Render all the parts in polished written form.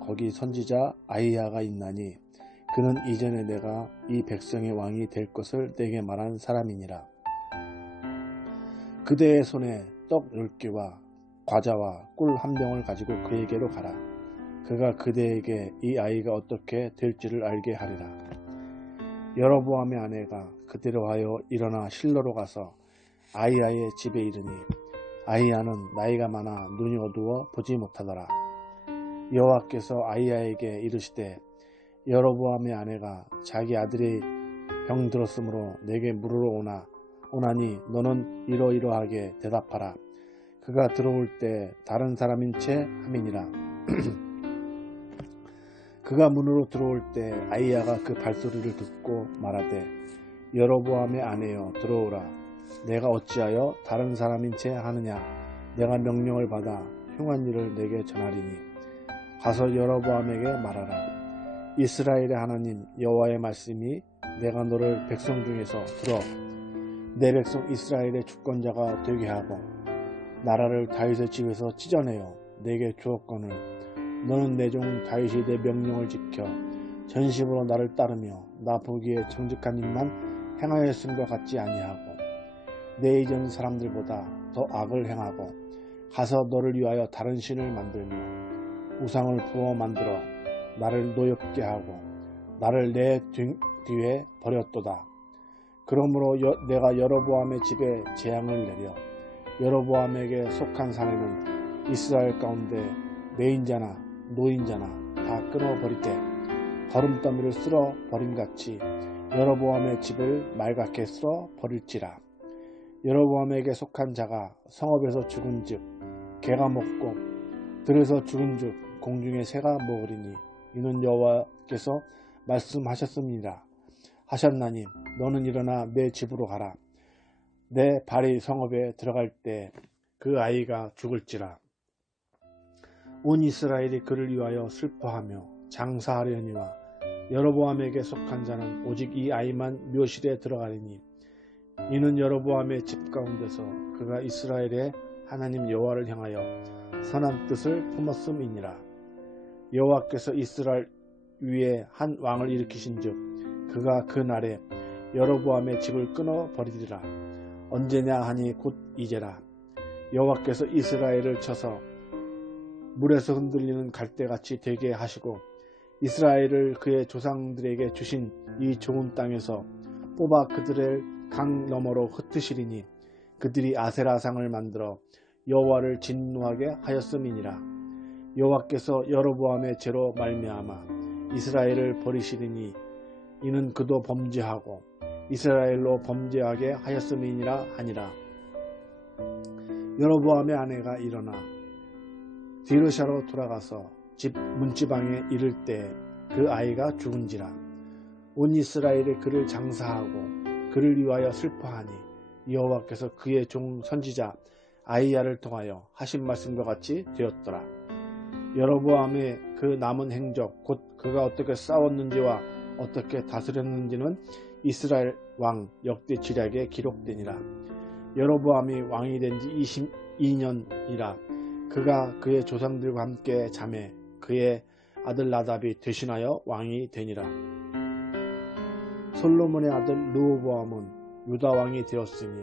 거기 선지자 아이야가 있나니 그는 이전에 내가 이 백성의 왕이 될 것을 내게 말한 사람이니라. 그대의 손에 떡 10개와 과자와 꿀 1병을 가지고 그에게로 가라. 그가 그대에게 이 아이가 어떻게 될지를 알게 하리라. 여로보암의 아내가 그대로 하여 일어나 실로로 가서 아이야의 집에 이르니 아이야는 나이가 많아 눈이 어두워 보지 못하더라. 여호와께서 아이야에게 이르시되 여로보암의 아내가 자기 아들이 병들었으므로 내게 물으러 오나니 너는 이러이러하게 대답하라. 그가 들어올 때 다른 사람인 채 함이니라. 그가 문으로 들어올 때 아이야가 그 발소리를 듣고 말하되 여로보암의 아내여 들어오라. 내가 어찌하여 다른 사람인 채 하느냐. 내가 명령을 받아 흉한 일을 내게 전하리니 가서 여로보암에게 말하라. 이스라엘의 하나님 여호와의 말씀이 내가 너를 백성 중에서 들어 내 백성 이스라엘의 주권자가 되게 하고 나라를 다윗의 집에서 찢어내어 내게 주었거늘 너는 내 종 다윗이 내 명령을 지켜 전심으로 나를 따르며 나 보기에 정직한 일만 행하였음과 같지 아니하고 내 이전 사람들보다 더 악을 행하고 가서 너를 위하여 다른 신을 만들며 우상을 부어 만들어 나를 노엽게 하고 나를 내 뒤에 버렸도다. 그러므로 내가 여로보암의 집에 재앙을 내려 여로보암에게 속한 사내는 이스라엘 가운데 매인자나 노인자나 다 끊어버리되 거름더미를 쓸어 버림같이 여로보암의 집을 말갛게 쓸어 버릴지라. 여로보암에게 속한 자가 성읍에서 죽은즉 개가 먹고 들에서 죽은즉 공중의 새가 먹으리니 이는 여호와께서 말씀하셨습니다. 하셨나니 너는 일어나 내 집으로 가라. 내 발이 성읍에 들어갈 때 그 아이가 죽을지라. 온 이스라엘이 그를 위하여 슬퍼하며 장사하려니와 여로보암에게 속한 자는 오직 이 아이만 묘실에 들어가리니 이는 여로보암의 집 가운데서 그가 이스라엘의 하나님 여호와를 향하여 선한 뜻을 품었음이니라. 여호와께서 이스라엘 위에 한 왕을 일으키신즉 그가 그 날에 여로보암의 집을 끊어 버리리라. 언제냐 하니 곧 이제라. 여호와께서 이스라엘을 쳐서 물에서 흔들리는 갈대같이 되게 하시고 이스라엘을 그의 조상들에게 주신 이 좋은 땅에서 뽑아 그들을 강 너머로 흩으시리니 그들이 아세라상을 만들어 여호와를 진노하게 하였음이니라. 여호와께서 여로보암의 죄로 말미암아 이스라엘을 버리시리니 이는 그도 범죄하고 이스라엘로 범죄하게 하였음이니라 하니라. 여로보암의 아내가 일어나 디르샤로 돌아가서 집 문지방에 이를 때 그 아이가 죽은지라. 온 이스라엘이 그를 장사하고 그를 위하여 슬퍼하니 여호와께서 그의 종 선지자 아이야를 통하여 하신 말씀과 같이 되었더라. 여로보암의 그 남은 행적 곧 그가 어떻게 싸웠는지와 어떻게 다스렸는지는 이스라엘 왕 역대 지략에 기록되니라. 여로보암이 왕이 된 지 22년이라. 그가 그의 조상들과 함께 잠에 그의 아들 나답이 대신하여 왕이 되니라. 솔로몬의 아들 르호보암은 유다 왕이 되었으니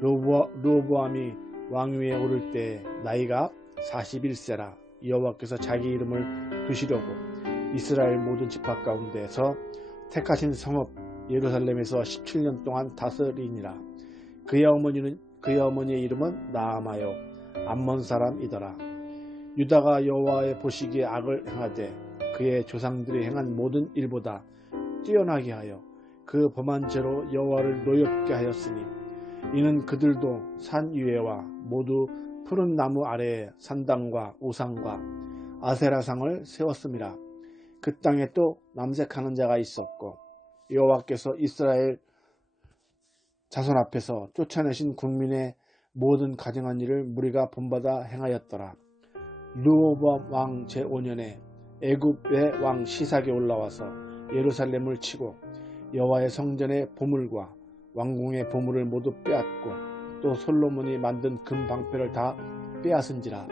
르호보암이 왕위에 오를 때 나이가 41세라. 여호와께서 자기 이름을 두시려고 이스라엘 모든 지파 가운데서 택하신 성읍 예루살렘에서 17년 동안 다스리니라. 그의 어머니의 이름은 나아마요 암몬 사람이더라. 유다가 여호와의 보시기에 악을 행하되 그의 조상들이 행한 모든 일보다 뛰어나게 하여 그 범한 죄로 여호와를 노엽게 하였으니 이는 그들도 산 위에와 모두 푸른 나무 아래에 산당과 우상과 아세라상을 세웠음이라. 그 땅에 또 남색하는 자가 있었고 여호와께서 이스라엘 자손 앞에서 쫓아내신 국민의 모든 가증한 일을 무리가 본받아 행하였더라. 르호보암 왕 제5년에 애굽의 왕 시삭이 올라와서 예루살렘을 치고 여호와의 성전의 보물과 왕궁의 보물을 모두 빼앗고 또 솔로몬이 만든 금 방패를 다 빼앗은지라.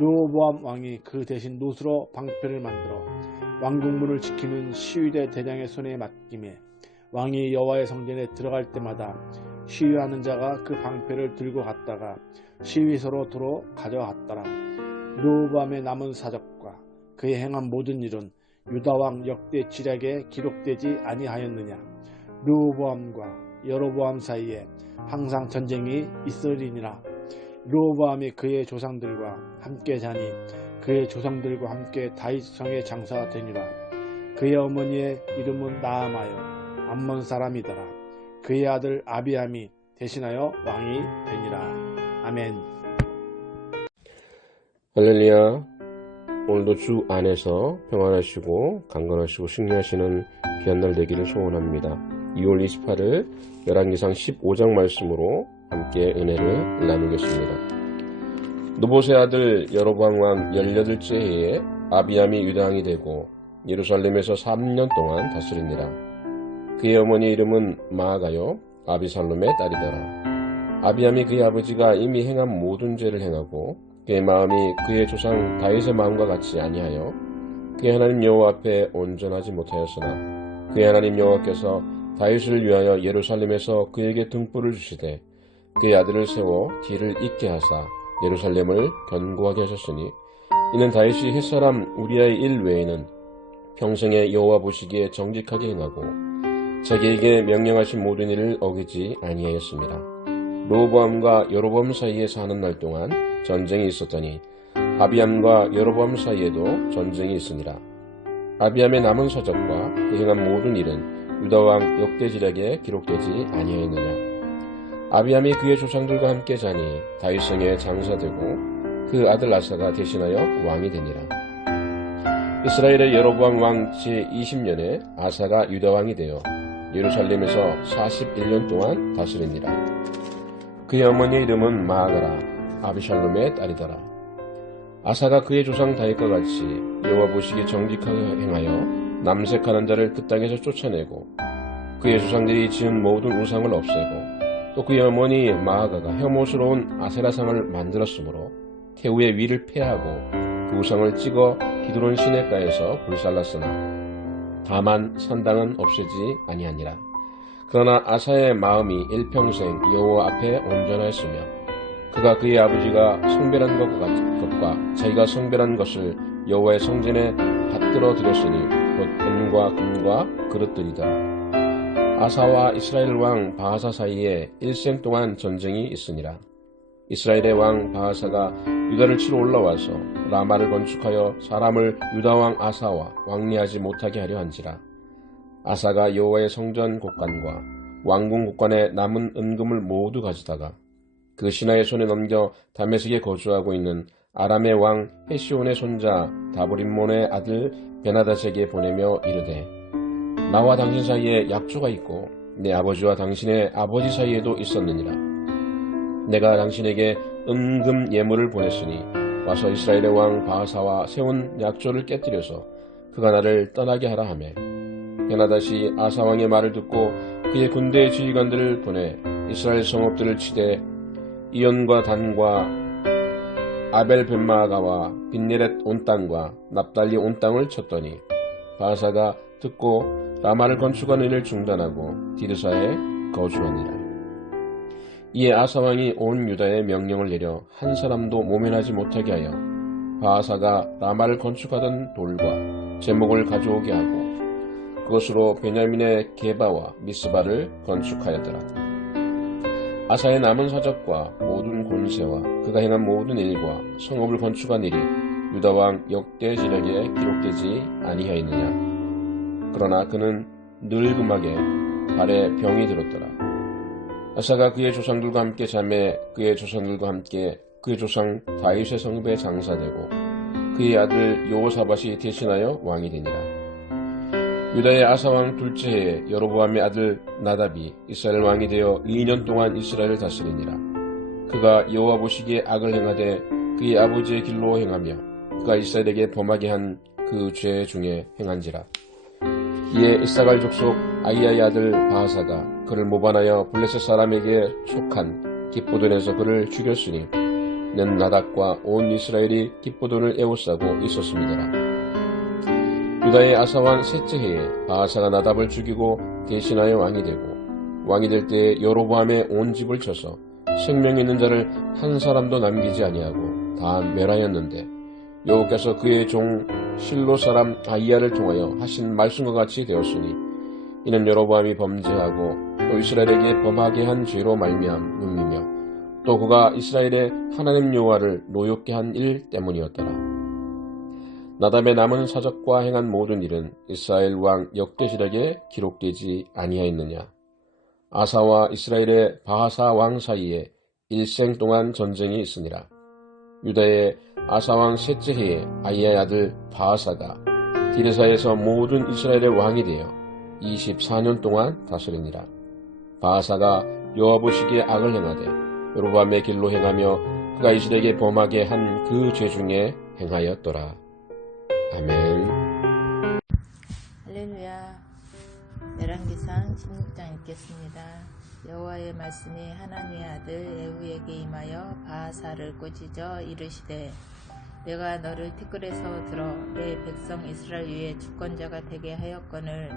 르호보암 왕이 그 대신 노스로 방패를 만들어 왕궁문을 지키는 시위대 대장의 손에 맡김에 왕이 여호와의 성전에 들어갈 때마다 시위하는 자가 그 방패를 들고 갔다가 시위소로 도로 가져갔더라. 르호보암의 남은 사적과 그의 행한 모든 일은 유다왕 역대 지략에 기록되지 아니하였느냐. 르호보암과 여로보암 사이에 항상 전쟁이 있으리니라. 르호보암이 그의 조상들과 함께 자니 그의 조상들과 함께 다윗 성의 장사가 되니라. 그의 어머니의 이름은 나아마요 암몬 사람이더라. 그의 아들 아비암이 대신하여 왕이 되니라. 아멘. 할렐루야. 오늘도 주 안에서 평안하시고 강건하시고 승리하시는 귀한 날 되기를 소원합니다. 2월 28일 열왕기상 15장 말씀으로 함께 은혜를 나누겠습니다. 느봇의 아들 여로보암 왕 18째 해에 아비암이 유다왕이 되고 예루살렘에서 3년 동안 다스리니라. 그의 어머니 이름은 마아가요 아비살롬의 딸이더라. 아비암이 그의 아버지가 이미 행한 모든 죄를 행하고 그의 마음이 그의 조상 다윗의 마음과 같이 아니하여 그의 하나님 여호와 앞에 온전하지 못하였으나 그의 하나님 여호와께서 다윗을 위하여 예루살렘에서 그에게 등불을 주시되 그의 아들을 세워 길을 잇게 하사 예루살렘을 견고하게 하셨으니 이는 다윗이 햇사람 우리아의 일 외에는 평생에 여호와 보시기에 정직하게 행하고 자기에게 명령하신 모든 일을 어기지 아니하였습니다. 르호보암과 여로보암 사이에서 하는 날 동안 전쟁이 있었더니 아비암과 여로보암 사이에도 전쟁이 있으니라. 아비암의 남은 서적과 그 행한 모든 일은 유다왕 역대지략에 기록되지 아니하였느냐. 아비암이 그의 조상들과 함께 자니 다윗성에 장사되고 그 아들 아사가 대신하여 왕이 되니라. 이스라엘의 여로보암 왕 제20년에 아사가 유다왕이 되어 예루살렘에서 41년 동안 다스리니라. 그의 어머니의 이름은 마아가라 아비샬롬의 딸이더라. 아사가 그의 조상 다윗과 같이 여호와 보시기에 정직하게 행하여 남색하는 자를 그 땅에서 쫓아내고 그의 조상들이 지은 모든 우상을 없애고 또 그의 어머니 마아가가 혐오스러운 아세라상을 만들었으므로 태우의 위를 폐하고 그 우상을 찍어 기드론 시내가에서 불살랐으나 다만 산당은 없애지 아니하니라. 그러나 아사의 마음이 일평생 여호와 앞에 온전하였으며 그가 그의 아버지가 성별한 것과 자기가 성별한 것을 여호와의 성전에 받들어 드렸으니 곧 은과 금과 그릇들이다. 아사와 이스라엘 왕 바하사 사이에 일생 동안 전쟁이 있으니라. 이스라엘의 왕 바하사가 유다를 치러 올라와서 라마를 건축하여 사람을 유다왕 아사와 왕래하지 못하게 하려 한지라. 아사가 여호와의 성전 곳간과 왕궁 곳간에 남은 은금을 모두 가져다가 그 신하의 손에 넘겨 다메섹에 거주하고 있는 아람의 왕 헤시온의 손자 다브림몬의 아들 베나닷에게 보내며 이르되 나와 당신 사이에 약조가 있고 내 아버지와 당신의 아버지 사이에도 있었느니라. 내가 당신에게 은금 예물을 보냈으니 와서 이스라엘의 왕 바하사와 세운 약조를 깨뜨려서 그가 나를 떠나게 하라 하매 베나닷이 아사 왕의 말을 듣고 그의 군대의 지휘관들을 보내 이스라엘 성읍들을 치되 이온과 단과 아벨벤마가와 빈네렛 온 땅과 납달리 온 땅을 쳤더니 바하사가 듣고 라마를 건축한 일을 중단하고 디르사에 거주하니라. 이에 아사 왕이 온 유다에 명령을 내려 한 사람도 모면하지 못하게 하여 바하사가 라마를 건축하던 돌과 제목을 가져오게 하고 그것으로 베냐민의 게바와 미스바를 건축하였더라. 아사의 남은 사적과 모든 권세와 그가 행한 모든 일과 성읍을 건축한 일이 유다왕 역대 지략에 기록되지 아니하였느냐. 그러나 그는 늙음하게 발에 병이 들었더라. 아사가 그의 조상들과 함께 자매 그의 조상들과 함께 그의 조상 다윗의 성읍에 장사되고 그의 아들 여호사밧이 대신하여 왕이 되니라. 유다의 아사왕 둘째 해에 여로보암의 아들 나답이 이스라엘 왕이 되어 2년 동안 이스라엘을 다스리니라. 그가 여호와 보시기에 악을 행하되 그의 아버지의 길로 행하며 그가 이스라엘에게 범하게 한 그 죄 중에 행한지라. 이에 이사갈 족속 아이야의 아들 바하사가 그를 모반하여 블레셋 사람에게 속한 기브돈에서 그를 죽였으니 는 나답과 온 이스라엘이 기쁘돈을 에워싸고 있었습니다. 유다의 아사왕 셋째 해에 바하사가 나답을 죽이고 대신하여 왕이 되고, 왕이 될 때에 여로보암의 온 집을 쳐서 생명 있는 자를 한 사람도 남기지 아니하고 다 멸하였는데, 여호와께서 그의 종 실로 사람 아히야를 통하여 하신 말씀과 같이 되었으니, 이는 여로보암이 범죄하고 또 이스라엘에게 범하게 한 죄로 말미암음이며, 또 그가 이스라엘의 하나님 여호와를 노엽게 한 일 때문이었더라. 나답의 남은 사적과 행한 모든 일은 이스라엘 왕 역대시락에 기록되지 아니하였느냐. 아사와 이스라엘의 바하사 왕 사이에 일생 동안 전쟁이 있으니라. 유다의 아사 왕 셋째 해에 아히야의 아들 바하사가 디르사에서 모든 이스라엘의 왕이 되어 24년 동안 다스리니라. 바하사가 여호와 보시기에 악을 행하되 여로보암의 길로 행하며 그가 이스라엘에게 범하게 한 그 죄 중에 행하였더라. 아멘. 할렐루야. 열왕기상 16장 읽겠습니다. 여호와의 말씀이 하나님의 아들 에후에게 임하여 바하사를 꾸짖어 이르시되, 내가 너를 티끌에서 들어 내 백성 이스라엘 위에 주권자가 되게 하였거늘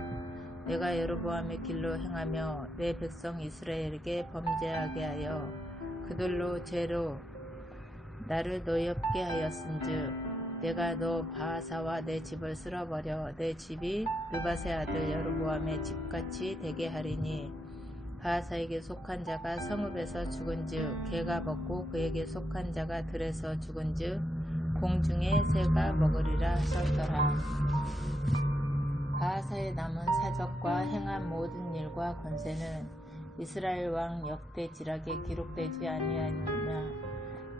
내가 여로보암의 길로 행하며 내 백성 이스라엘에게 범죄하게 하여 그들로 죄로 나를 노엽게 하였은즉, 내가 너 바하사와 내 집을 쓸어버려 내 집이 느밧의 아들 여로보암의 집같이 되게 하리니, 바하사에게 속한 자가 성읍에서 죽은즉 개가 먹고 그에게 속한 자가 들에서 죽은즉 공중의 새가 먹으리라 하셨더라. 바하사의 남은 사적과 행한 모든 일과 권세는 이스라엘 왕 역대지락에 기록되지 아니하였느냐.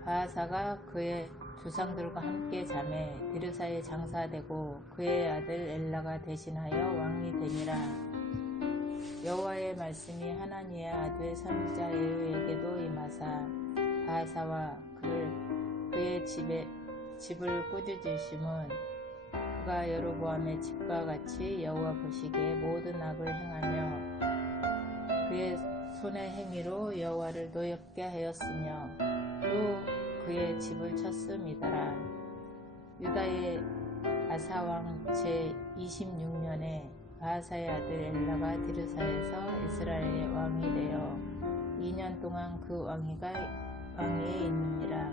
바하사가 그의 조상들과 함께 자매 디르사에 장사되고 그의 아들 엘라가 대신하여 왕이 되니라. 여호와의 말씀이 하나니의 아들 선지자 에후에게도 임하사 바하사와 그의 집을 꾸짖으심은, 그가 여로보암의 집과 같이 여호와 보시기에 모든 악을 행하며 그의 손의 행위로 여호와를 노엽게 하였으며 또 그의 집을 쳤음이더라. 유다의 아사왕 제26년에 바하사의 아들 엘라가 디르사에서 이스라엘의 왕이 되어 2년 동안 그 왕위에 있느니라.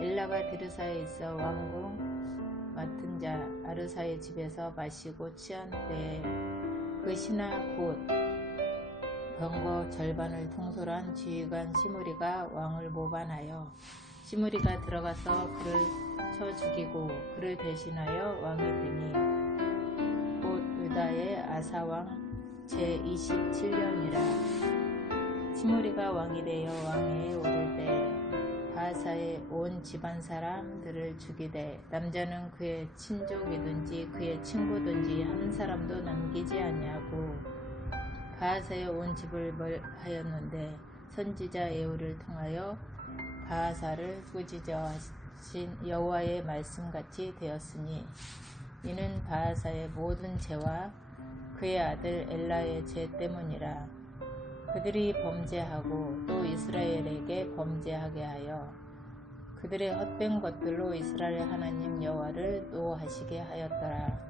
엘라가 디르사에 있어 왕궁 맡은 자 아르사의 집에서 마시고 취한 때에 그 신하 곧 병거 절반을 통솔한 지휘관 시므리가 왕을 모반하여 시므리가 들어가서 그를 쳐 죽이고 그를 대신하여 왕이 되니, 곧 유다의 아사왕 제27년이라. 시므리가 왕이 되어 왕위에 오를 때 바하사의 온 집안 사람들을 죽이되 남자는 그의 친족이든지 그의 친구든지 한 사람도 남기지 아니하고 바하사의 온 집을 멸하였는데, 선지자 에후를 통하여 바하사를 꾸짖어 하신 여호와의 말씀같이 되었으니, 이는 바하사의 모든 죄와 그의 아들 엘라의 죄 때문이라. 그들이 범죄하고 또 이스라엘에게 범죄하게 하여 그들의 헛된 것들로 이스라엘 하나님 여호와를 노하시게 하였더라.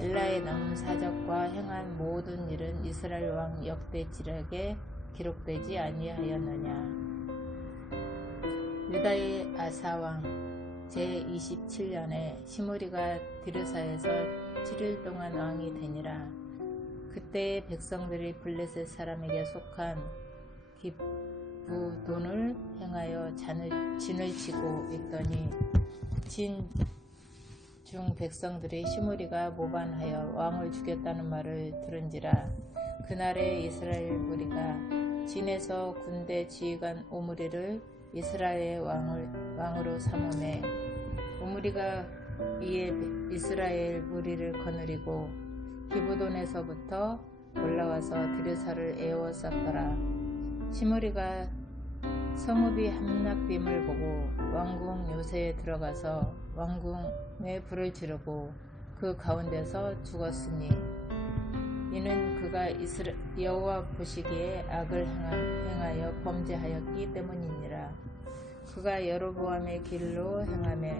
엘라의 남은 사적과 행한 모든 일은 이스라엘 왕 역대지락에 기록되지 아니하였느냐. 유다의 아사왕 제27년에 시므리가 디르사에서 7일 동안 왕이 되니라. 그때의 백성들이 블레셋 사람에게 속한 기브돈을 행하여 진을 치고 있더니, 진 중 백성들이 시므리가 모반하여 왕을 죽였다는 말을 들은지라. 그날에 이스라엘 무리가 진에서 군대 지휘관 오므리를 이스라엘의 왕으로 삼음에, 오므리가 이에 이스라엘 무리를 거느리고 기브돈에서부터 올라와서 디르사를 에워쌌더라. 시므리가 성읍이 함락됨을 보고 왕궁 요새에 들어가서 왕궁에 불을 지르고 그 가운데서 죽었으니, 이는 그가 여호와 보시기에 악을 행하여 범죄하였기 때문이니라. 그가 여로보암의 길로 행하며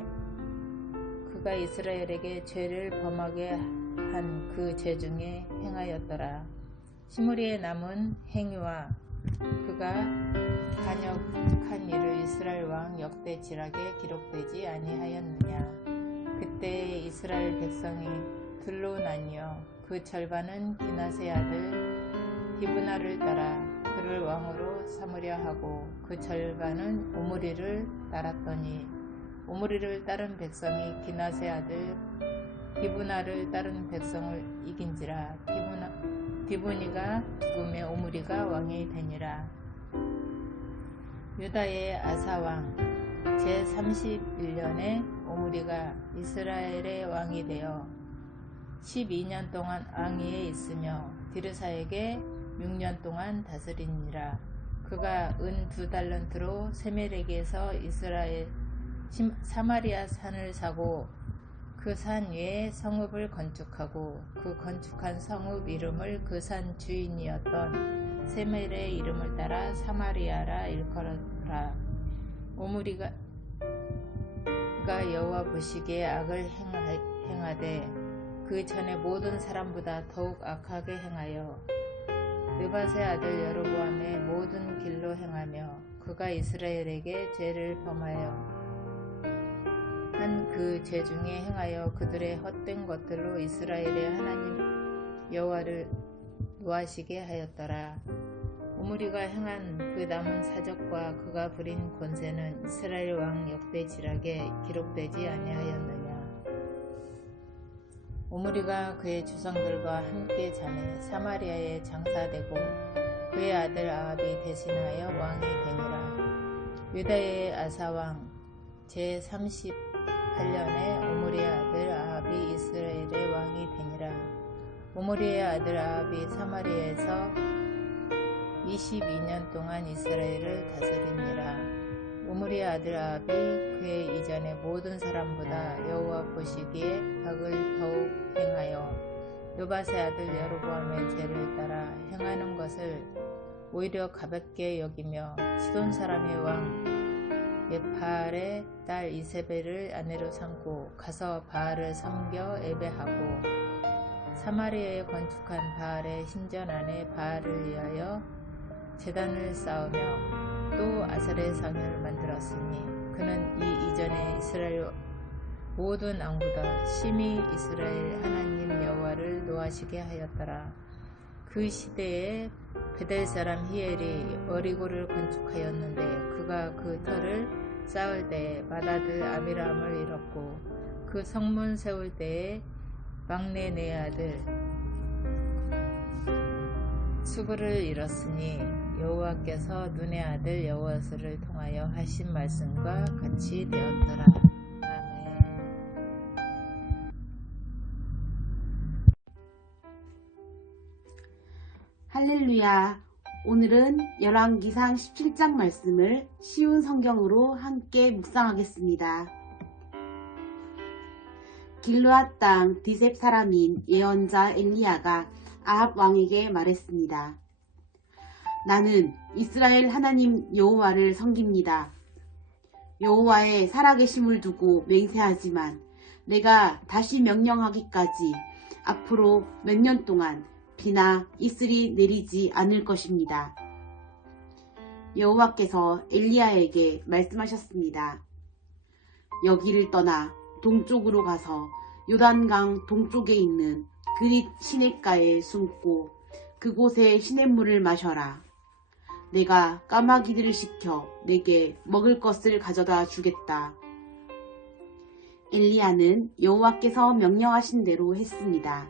그가 이스라엘에게 죄를 범하게 한 그 죄 중에 행하였더라. 시므리의 남은 행위와 그가 간역한 일을 이스라엘 왕 역대지락에 기록되지 아니하였느냐. 그때 이스라엘 백성이 둘로 나뉘어 그 절반은 기낫의 아들 디브나를 따라 그를 왕으로 삼으려 하고 그 절반은 오므리를 따랐더니 오므리를 따른 백성이 기낫의 아들 디브나를 따른 백성을 이긴지라. 디브니가 죽음에 오므리가 왕이 되니라. 유다의 아사왕 제31년에 오므리가 이스라엘의 왕이 되어 12년 동안 왕위에 있으며 디르사에게 6년 동안 다스리니라. 그가 은 2달란트로 세멜에게서 이스라엘 사마리아 산을 사고 그 산 위에 성읍을 건축하고 그 건축한 성읍 이름을 그 산 주인이었던 세멜의 이름을 따라 사마리아라 일컬어라. 오므리가 여호와 보시기에 악을 행하되 그 전에 모든 사람보다 더욱 악하게 행하여 느밧의 아들 여로보암의 모든 길로 행하며 그가 이스라엘에게 죄를 범하여 한 그 죄 중에 행하여 그들의 헛된 것들로 이스라엘의 하나님 여호와를 노하시게 하였더라. 오므리가 행한 그 남은 사적과 그가 부린 권세는 이스라엘 왕 역대지락에 기록되지 아니하였느냐. 오므리가 그의 조상들과 함께 자매 사마리아에 장사되고 그의 아들 아합이 대신하여 왕이 되니라. 유다의 아사왕 제38년에 오므리의 아들 아합이 이스라엘의 왕이 되니라. 오므리의 아들 아합이 사마리아에서 22년 동안 이스라엘을 다스리니라. 오므리의 아들 아합이 그의 이전의 모든 사람보다 여호와 보시기에 악을 더욱 행하여 느밧의 아들 여로보암의 죄를 따라 행하는 것을 오히려 가볍게 여기며 시돈 사람의 왕 바알의 딸 이세벨을 아내로 삼고 가서 바알을 섬겨 예배하고 사마리아에 건축한 바알의 신전 안에 바알을 위하여 제단을 쌓으며 또 아세레 상을 만들었으니 그는 이 이전에 이스라엘 모든 왕보다 심히 이스라엘 하나님 여호와를 노하시게 하였더라. 그 시대에 베델 사람 히엘이 여리고를 건축하였는데 그가 그 터를 쌓을 때에 맏아들 아비람을 잃었고 그 성문 세울 때에 막내 네 아들 수그를 잃었으니 여호와께서 눈의 아들 여호와스를 통하여 하신 말씀과 같이 되었더라. 아멘. 할렐루야. 오늘은 열왕기상 17장 말씀을 쉬운 성경으로 함께 묵상하겠습니다. 길르앗 땅 디셉 사람인 예언자 엘리야가 아합 왕에게 말했습니다. 나는 이스라엘 하나님 여호와를 섬깁니다. 여호와의 살아계심을 두고 맹세하지만 내가 다시 명령하기까지 앞으로 몇 년 동안 비나 이슬이 내리지 않을 것입니다. 여호와께서 엘리야에게 말씀하셨습니다. 여기를 떠나 동쪽으로 가서 요단강 동쪽에 있는 그릿 시냇가에 숨고 그곳에 시냇물을 마셔라. 내가 까마귀들을 시켜 내게 먹을 것을 가져다 주겠다. 엘리야는 여호와께서 명령하신 대로 했습니다.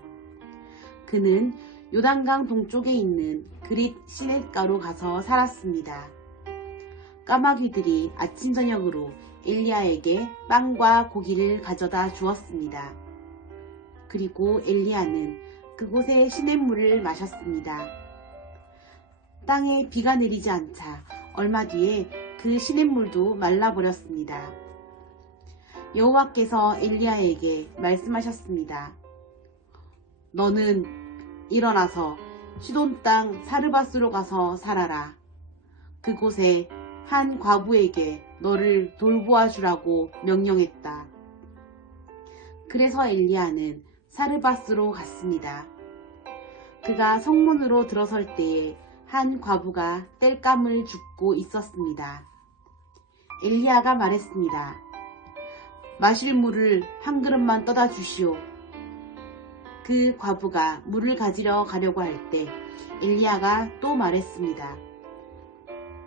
그는 요단강 동쪽에 있는 그릿 시냇가로 가서 살았습니다. 까마귀들이 아침 저녁으로 엘리야에게 빵과 고기를 가져다 주었습니다. 그리고 엘리야는 그곳의 시냇물을 마셨습니다. 땅에 비가 내리지 않자 얼마 뒤에 그 시냇물도 말라버렸습니다. 여호와께서 엘리야에게 말씀하셨습니다. 너는 일어나서 시돈 땅 사르밧으로 가서 살아라. 그곳에 한 과부에게 너를 돌보아 주라고 명령했다. 그래서 엘리야는 사르밧으로 갔습니다. 그가 성문으로 들어설 때에 한 과부가 땔감을 줍고 있었습니다. 엘리야가 말했습니다. 마실 물을 한 그릇만 떠다 주시오. 그 과부가 물을 가지러 가려고 할 때 엘리야가 또 말했습니다.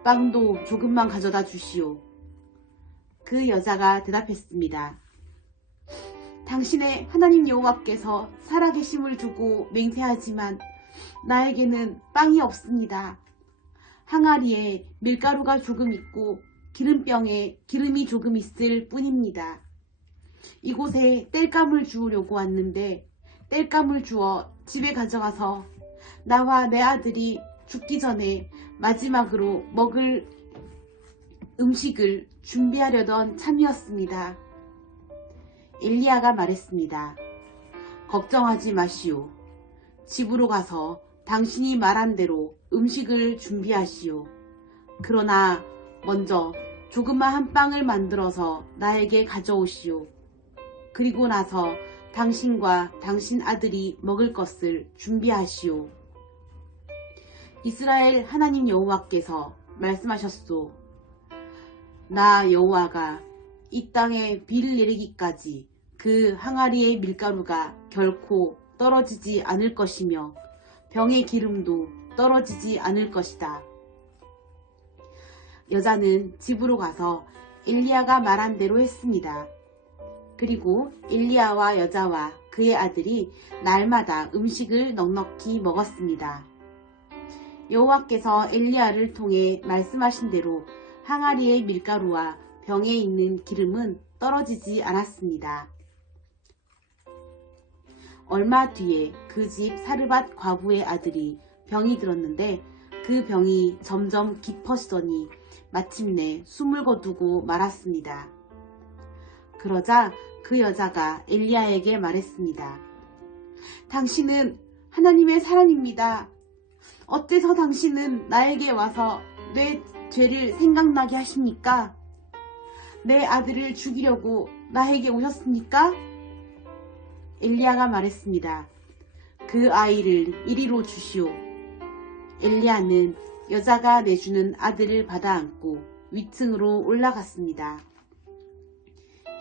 빵도 조금만 가져다 주시오. 그 여자가 대답했습니다. 당신의 하나님 여호와께서 살아계심을 두고 맹세하지만 나에게는 빵이 없습니다. 항아리에 밀가루가 조금 있고 기름병에 기름이 조금 있을 뿐입니다. 이곳에 땔감을 주우려고 왔는데 땔감을 주어 집에 가져가서 나와 내 아들이 죽기 전에 마지막으로 먹을 음식을 준비하려던 참이었습니다. 엘리야가 말했습니다. 걱정하지 마시오. 집으로 가서 당신이 말한 대로 음식을 준비하시오. 그러나 먼저 조그마한 빵을 만들어서 나에게 가져오시오. 그리고 나서 당신과 당신 아들이 먹을 것을 준비하시오. 이스라엘 하나님 여호와께서 말씀하셨소. 나 여호와가 이 땅에 비를 내리기까지 그 항아리의 밀가루가 결코 떨어지지 않을 것이며 병의 기름도 떨어지지 않을 것이다. 여자는 집으로 가서 엘리야가 말한 대로 했습니다. 그리고 엘리야와 여자와 그의 아들이 날마다 음식을 넉넉히 먹었습니다. 여호와께서 엘리야를 통해 말씀하신 대로 항아리의 밀가루와 병에 있는 기름은 떨어지지 않았습니다. 얼마 뒤에 그 집 사르밧 과부의 아들이 병이 들었는데 그 병이 점점 깊어지더니 마침내 숨을 거두고 말았습니다. 그러자 그 여자가 엘리야에게 말했습니다. 당신은 하나님의 사람입니다. 어째서 당신은 나에게 와서 내 죄를 생각나게 하십니까? 내 아들을 죽이려고 나에게 오셨습니까? 엘리야가 말했습니다. 그 아이를 이리로 주시오. 엘리야는 여자가 내주는 아들을 받아 안고 위층으로 올라갔습니다.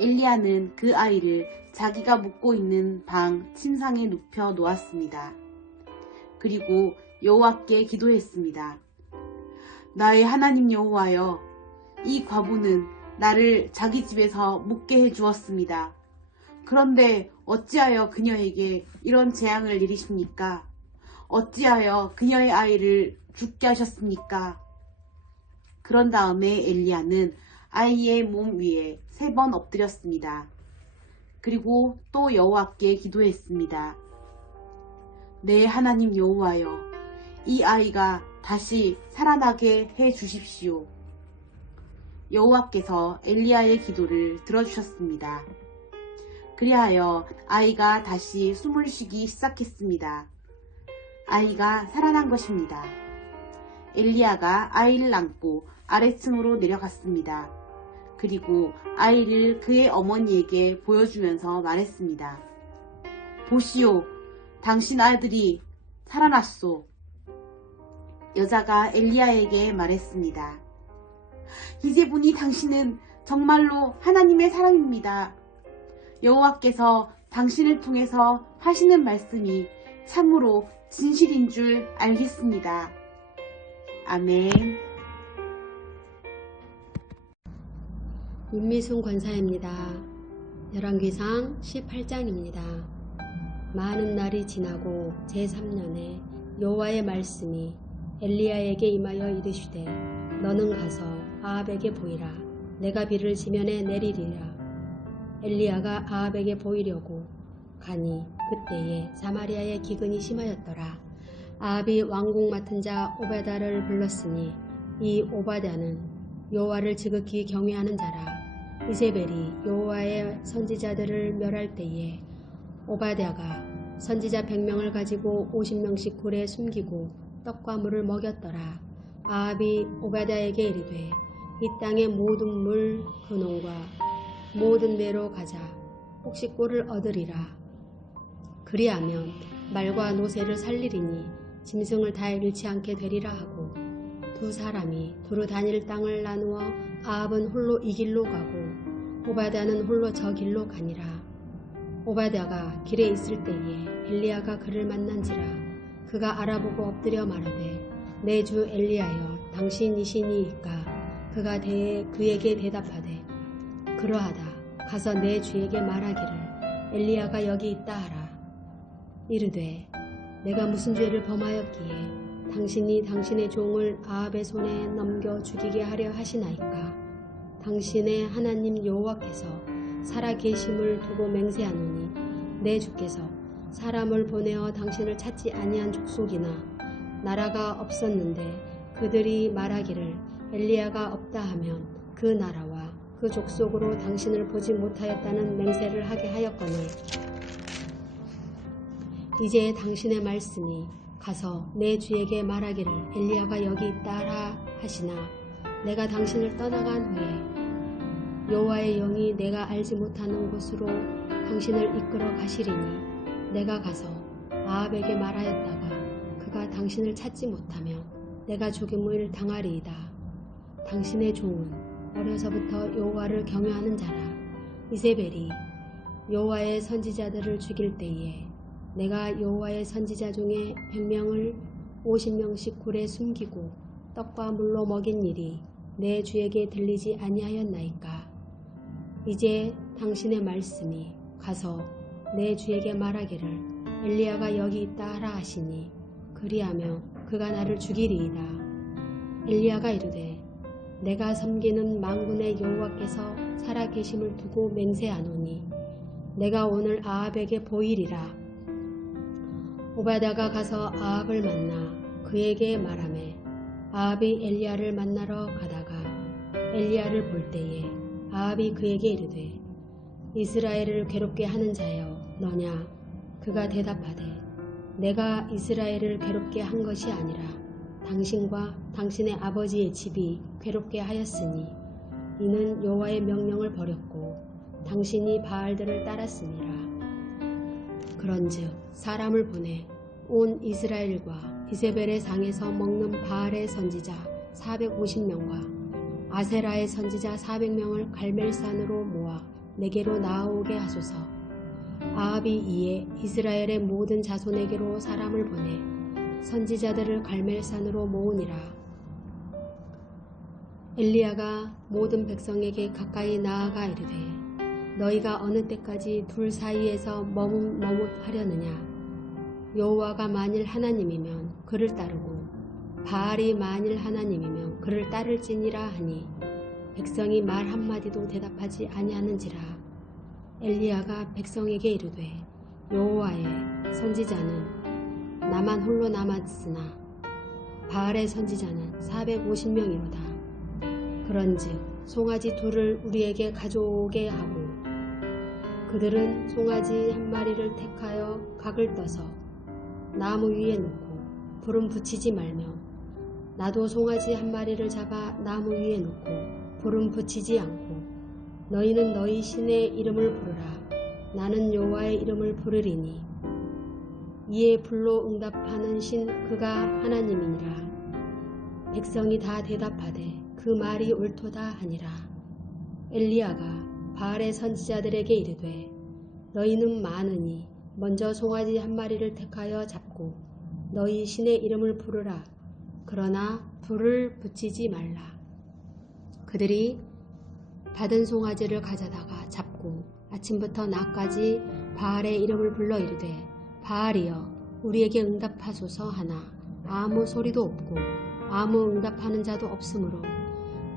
엘리야는 그 아이를 자기가 묵고 있는 방 침상에 눕혀 놓았습니다. 그리고 여호와께 기도했습니다. 나의 하나님 여호와여, 이 과부는 나를 자기 집에서 묵게 해주었습니다. 그런데 어찌하여 그녀에게 이런 재앙을 내리십니까? 어찌하여 그녀의 아이를 죽게 하셨습니까? 그런 다음에 엘리야는 아이의 몸 위에 3번 엎드렸습니다. 그리고 또 여호와께 기도했습니다. 내 하나님 여호와여, 이 아이가 다시 살아나게 해 주십시오. 여호와께서 엘리야의 기도를 들어주셨습니다. 그리하여 아이가 다시 숨을 쉬기 시작했습니다. 아이가 살아난 것입니다. 엘리야가 아이를 안고 아래층으로 내려갔습니다. 그리고 아이를 그의 어머니에게 보여주면서 말했습니다. 보시오, 당신 아들이 살아났소. 여자가 엘리야에게 말했습니다. 이제 보니 당신은 정말로 하나님의 사람입니다. 여호와께서 당신을 통해서 하시는 말씀이 참으로 진실인 줄 알겠습니다. 아멘. 윤미순 권사입니다. 열왕기상 18장입니다. 많은 날이 지나고 제3년에 여호와의 말씀이 엘리야에게 임하여 이르시되 너는 가서 아합에게 보이라. 내가 비를 지면에 내리리라. 엘리야가 아합에게 보이려고 가니 그때에 사마리아의 기근이 심하였더라. 아합이 왕궁 맡은 자 오바댜를 불렀으니 이 오바댜는 여호와를 지극히 경외하는 자라. 이세벨이 여호와의 선지자들을 멸할 때에 오바댜가 선지자 100명을 가지고 50명씩 굴에 숨기고 떡과 물을 먹였더라. 아합이 오바댜에게 이르되 이 땅의 모든 물 근원과 모든 데로 가자. 혹시 꼴을 얻으리라. 그리하면 말과 노새를 살리리니 짐승을 다 잃지 않게 되리라 하고, 두 사람이 두루 다닐 땅을 나누어 아합은 홀로 이 길로 가고 오바댜는 홀로 저 길로 가니라. 오바댜가 길에 있을 때에 엘리야가 그를 만난지라. 그가 알아보고 엎드려 말하되, 내 주 엘리야여, 당신이시니이까? 그가 그에게 대답하되, 그러하다. 가서 내 주에게 말하기를 엘리야가 여기 있다 하라. 이르되, 내가 무슨 죄를 범하였기에 당신이 당신의 종을 아합의 손에 넘겨 죽이게 하려 하시나이까? 당신의 하나님 여호와께서 살아 계심을 두고 맹세하노니 내 주께서 사람을 보내어 당신을 찾지 아니한 족속이나 나라가 없었는데 그들이 말하기를 엘리야가 없다 하면 그 나라와 그 족속으로 당신을 보지 못하였다는 맹세를 하게 하였거늘, 이제 당신의 말씀이 가서 내 주에게 말하기를 엘리야가 여기 있다 하라 하시나, 내가 당신을 떠나간 후에 여호와의 영이 내가 알지 못하는 곳으로 당신을 이끌어 가시리니 내가 가서 아합에게 말하였다가 그가 당신을 찾지 못하면 내가 죽임을 당하리이다. 당신의 종은 어려서부터 여호와를 경외하는 자라. 이세벨이 여호와의 선지자들을 죽일 때에 내가 여호와의 선지자 중에 100명을 50명씩 굴에 숨기고 떡과 물로 먹인 일이 내 주에게 들리지 아니하였나이까? 이제 당신의 말씀이 가서 내 주에게 말하기를 엘리야가 여기 있다 하라 하시니, 그리하면 그가 나를 죽이리이다. 엘리야가 이르되, 내가 섬기는 만군의 여호와께서 살아 계심을 두고 맹세하노니 내가 오늘 아합에게 보이리라. 오바댜가 가서 아합을 만나 그에게 말하매, 아합이 엘리야를 만나러 가다가 엘리야를 볼 때에 아합이 그에게 이르되, 이스라엘을 괴롭게 하는 자여 너냐? 그가 대답하되, 내가 이스라엘을 괴롭게 한 것이 아니라 당신과 당신의 아버지의 집이 괴롭게 하였으니 이는 여호와의 명령을 버렸고 당신이 바알들을 따랐음이라. 그런즉 사람을 보내 온 이스라엘과 이세벨의 상에서 먹는 바알의 선지자 450명과 아세라의 선지자 400명을 갈멜산으로 모아 내게로 나아오게 하소서. 아합이 이에 이스라엘의 모든 자손에게로 사람을 보내 선지자들을 갈멜산으로 모으니라. 엘리야가 모든 백성에게 가까이 나아가 이르되, 너희가 어느 때까지 둘 사이에서 머뭇하려느냐? 여호와가 만일 하나님이면 그를 따르고 바알이 만일 하나님이면 그를 따를지니라 하니 백성이 말 한마디도 대답하지 아니하는지라. 엘리야가 백성에게 이르되, 여호와의 선지자는 나만 홀로 남았으나 바알의 선지자는 450명이로다. 그런즉 송아지 둘을 우리에게 가져오게 하고 그들은 송아지 한 마리를 택하여 각을 떠서 나무 위에 놓고 불은 붙이지 말며 나도 송아지 한 마리를 잡아 나무 위에 놓고 불은 붙이지 않고 너희는 너희 신의 이름을 부르라. 나는 여호와의 이름을 부르리니 이에 불로 응답하는 신 그가 하나님이니라. 백성이 다 대답하되 그 말이 옳도다 하니라. 엘리야가 바알의 선지자들에게 이르되, 너희는 많으니 먼저 송아지 한 마리를 택하여 잡고 너희 신의 이름을 부르라. 그러나 불을 붙이지 말라. 그들이 받은 송아지를 가져다가 잡고 아침부터 낮까지 바알의 이름을 불러 이르되, 바알이여 우리에게 응답하소서 하나 아무 소리도 없고 아무 응답하는 자도 없으므로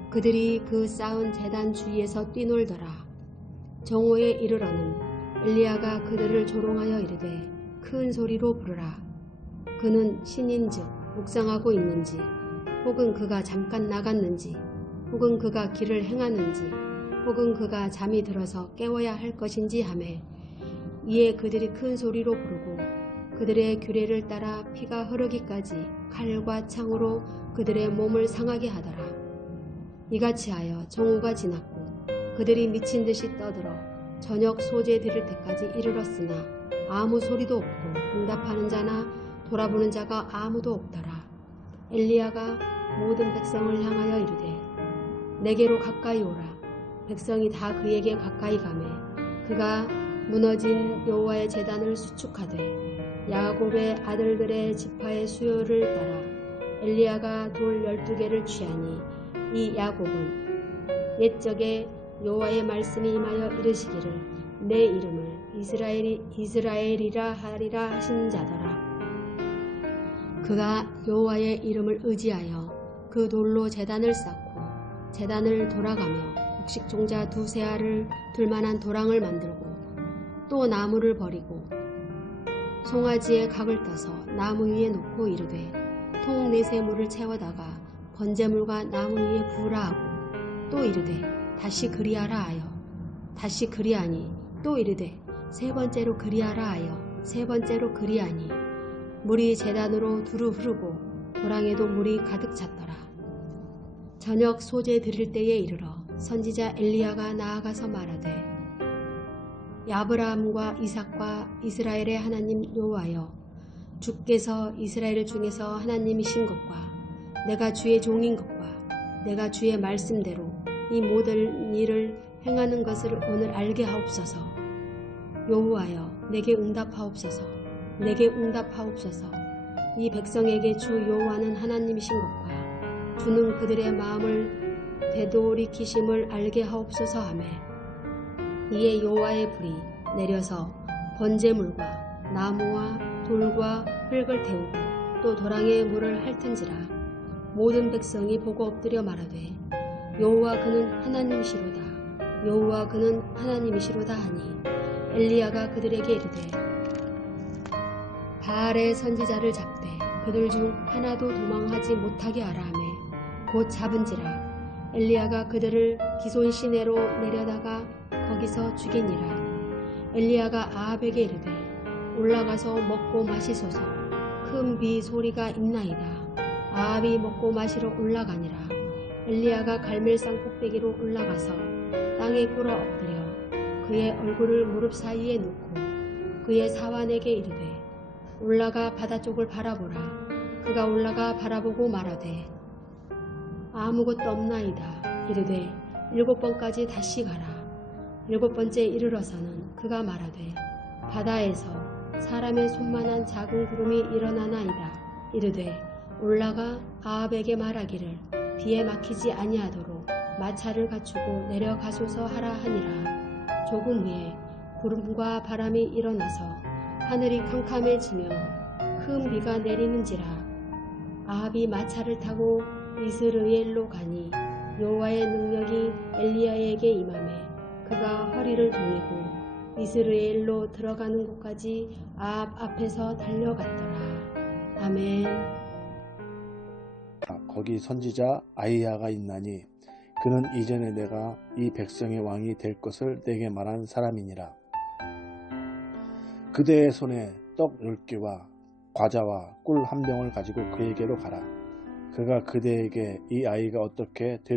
그들이 그 쌓은 제단 주위에서 뛰놀더라. 정오에 이르러는 엘리야가 그들을 조롱하여 이르되, 큰 소리로 부르라. 그는 신인즉 묵상하고 있는지 혹은 그가 잠깐 나갔는지 혹은 그가 길을 행하는지 혹은 그가 잠이 들어서 깨워야 할 것인지 하매, 이에 그들이 큰 소리로 부르고 그들의 규례를 따라 피가 흐르기까지 칼과 창으로 그들의 몸을 상하게 하더라. 이같이 하여 정오가 지났고 그들이 미친 듯이 떠들어 저녁 소재 들을 때까지 이르렀으나 아무 소리도 없고 응답하는 자나 돌아보는 자가 아무도 없더라. 엘리야가 모든 백성을 향하여 이르되 내게로 가까이 오라. 백성이 다 그에게 가까이 가매 그가 무너진 여호와의 제단을 수축하되 야곱의 아들들의 지파의 수요를 따라 엘리야가 돌 12개를 취하니 이 야곱은 옛적에 여호와의 말씀이 임하여 이르시기를 내 이름을 이스라엘이라 하리라 하신 자더라. 그가 여호와의 이름을 의지하여 그 돌로 제단을 쌓고 제단을 돌아가며 곡식종자 2세알을 둘만한 도랑을 만들고 또 나무를 버리고 송아지의 각을 떠서 나무 위에 놓고 이르되 통 4세 물을 채워다가 번제물과 나무 위에 부으라 하고 또 이르되 다시 그리하라 하여 다시 그리하니 또 이르되 3번째로 그리하라 하여 3번째로 그리하니 물이 제단으로 두루 흐르고 도랑에도 물이 가득 찼더라. 저녁 소재 드릴 때에 이르러 선지자 엘리야가 나아가서 말하되 아브라함과 이삭과 이스라엘의 하나님 여호와여 주께서 이스라엘 중에서 하나님이신 것과 내가 주의 종인 것과 내가 주의 말씀대로 이 모든 일을 행하는 것을 오늘 알게 하옵소서. 여호와여 내게 응답하옵소서. 내게 응답하옵소서. 이 백성에게 주 여호와는 하나님이신 것과 주는 그들의 마음을 되돌이키심을 알게 하옵소서 하매 이에 여호와의 불이 내려서 번제물과 나무와 돌과 흙을 태우고 또 도랑에 물을 핥은지라. 모든 백성이 보고 엎드려 말하되 여호와 그는 하나님이시로다. 여호와 그는 하나님이시로다 하니 엘리야가 그들에게 이르되 바알의 선지자를 잡되 그들 중 하나도 도망하지 못하게 하라 하매 곧 잡은지라. 엘리야가 그들을 기손 시내로 내려다가 거기서 죽이니라. 엘리야가 아합에게 이르되 올라가서 먹고 마시소서. 큰 비 소리가 있나이다. 아합이 먹고 마시러 올라가니라. 엘리야가 갈멜산 꼭대기로 올라가서 땅에 꿇어 엎드려 그의 얼굴을 무릎 사이에 놓고 그의 사환에게 이르되 올라가 바다 쪽을 바라보라. 그가 올라가 바라보고 말하되 아무것도 없나이다. 이르되 7번까지 다시 가라. 7번째 이르러서는 그가 말하되 바다에서 사람의 손만한 작은 구름이 일어나나이다. 이르되 올라가 아합에게 말하기를 비에 막히지 아니하도록 마차를 갖추고 내려가소서 하라 하니라. 조금 후에 구름과 바람이 일어나서 하늘이 캄캄해지며 큰 비가 내리는지라. 아합이 마차를 타고 이스르엘로 가니 여호와의 능력이 엘리야에게 임하매 그가 허리를 돌리고 이스르엘로 들어가는 곳까지 아합 앞에서 달려갔더라. 아멘. 거기 선지자 아히야가 있나니 그는 이전에 내가 이 백성의 왕이 될 것을 내게 말한 사람이니라. 그대의 손에 떡 10개와 과자와 꿀 1병을 가지고 그에게로 가라. 그가 그대에게 이 아이가 어떻게 될